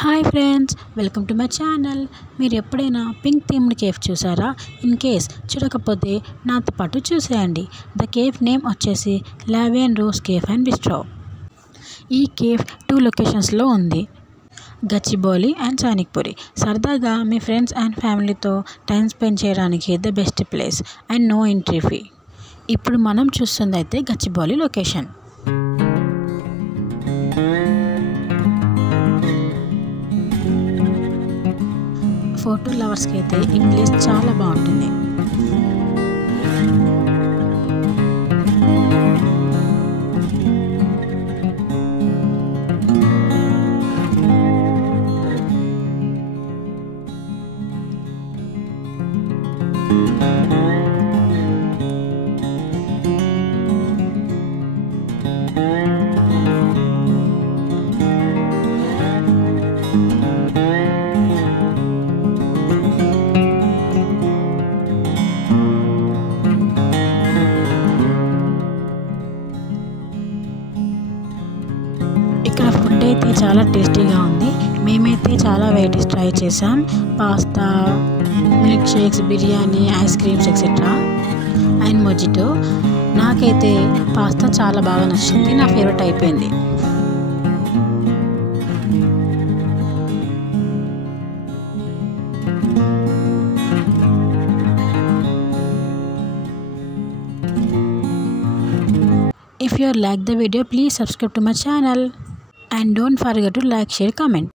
Hi friends, welcome to my channel. మీరు ఎప్పుడైనా pink themed cafe చూసారా? ఇన్ కేస్ చూడకపోతే నాతో పాటు చూసేయండి. ద కేఫ్ నేమ్ వచ్చేసి la vie en rose cafe and bistro. ఈ కేఫ్ 2 లొకేషన్స్లో ఉంది, గచ్చిబౌలి అండ్ చానిక్పురి. సరదాగా మీ ఫ్రెండ్స్ అండ్ ఫ్యామిలీతో టైం స్పెండ్ చేయడానికి the best place and no entry fee. ఇప్పుడు మనం చూస్తుంది అయితే గచ్చిబౌలి లొకేషన్. ఫోటో లవర్స్కి అయితే ఈ ప్లేస్ చాలా బాగుంటుంది. ఇక్కడ ఫుడ్ అయితే చాలా టేస్టీగా ఉంది. మేమైతే చాలా వెరైటీస్ ట్రై చేసాం. Pasta, milk shakes, biryani, ice creams etcetera and mojito. నాకైతే పాస్తా చాలా బాగా నచ్చింది, నా ఫేవరెట్ అయిపోయింది. If you like the video, please subscribe to my channel and don't forget to like, share, comment.